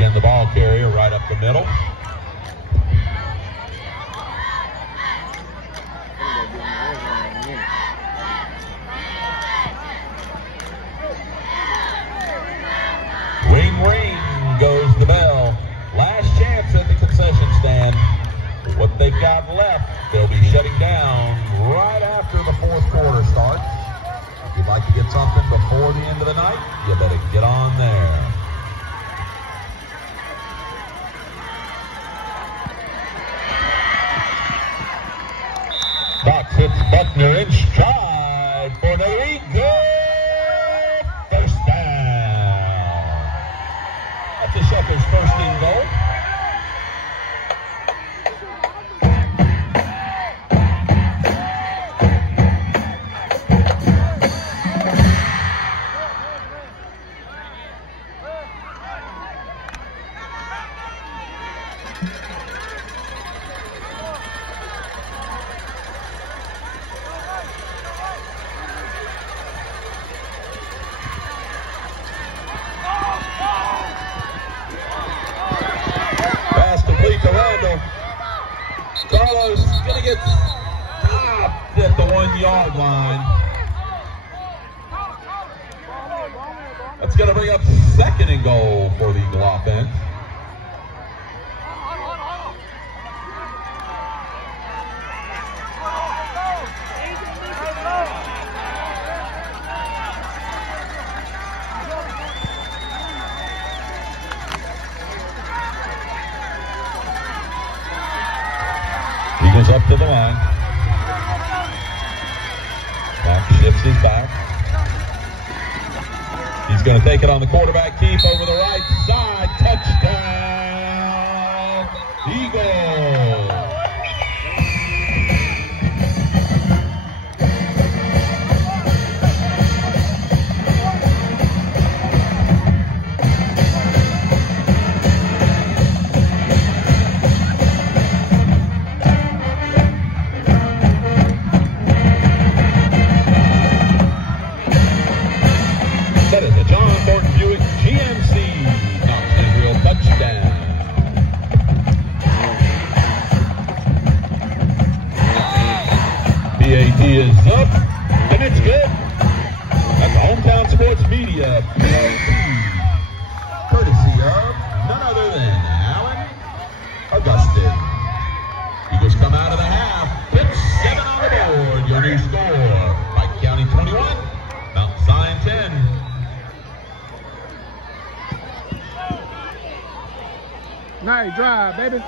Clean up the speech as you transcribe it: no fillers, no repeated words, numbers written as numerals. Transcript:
again the ball carrier right up the middle. Ring, ring goes the bell. Last chance at the concession stand. What they've got left, they'll be shutting down right after the fourth quarter starts. If you'd like to get something before the end of the night, you better get on there. Fox hits Buckner in stride for another eagle. First down. That's the Shuckers' first team goal. Carlos going to get stopped at the 1-yard line. That's going to bring up second and goal for the Eagle offense. Eagles up to the line. Back shifts his back. He's going to take it on the quarterback keep over the right side. Touchdown, Eagles. That is a John Thornton Buick GMC Knox Israel touchdown. PAT is up, and it's good. That's Hometown Sports Media, PAT, courtesy of none other than Allen Augustin. Eagles come out of the half, put 7 on the board. Your new score, Pike County 21, Mount Zion 10. Nice drive, baby.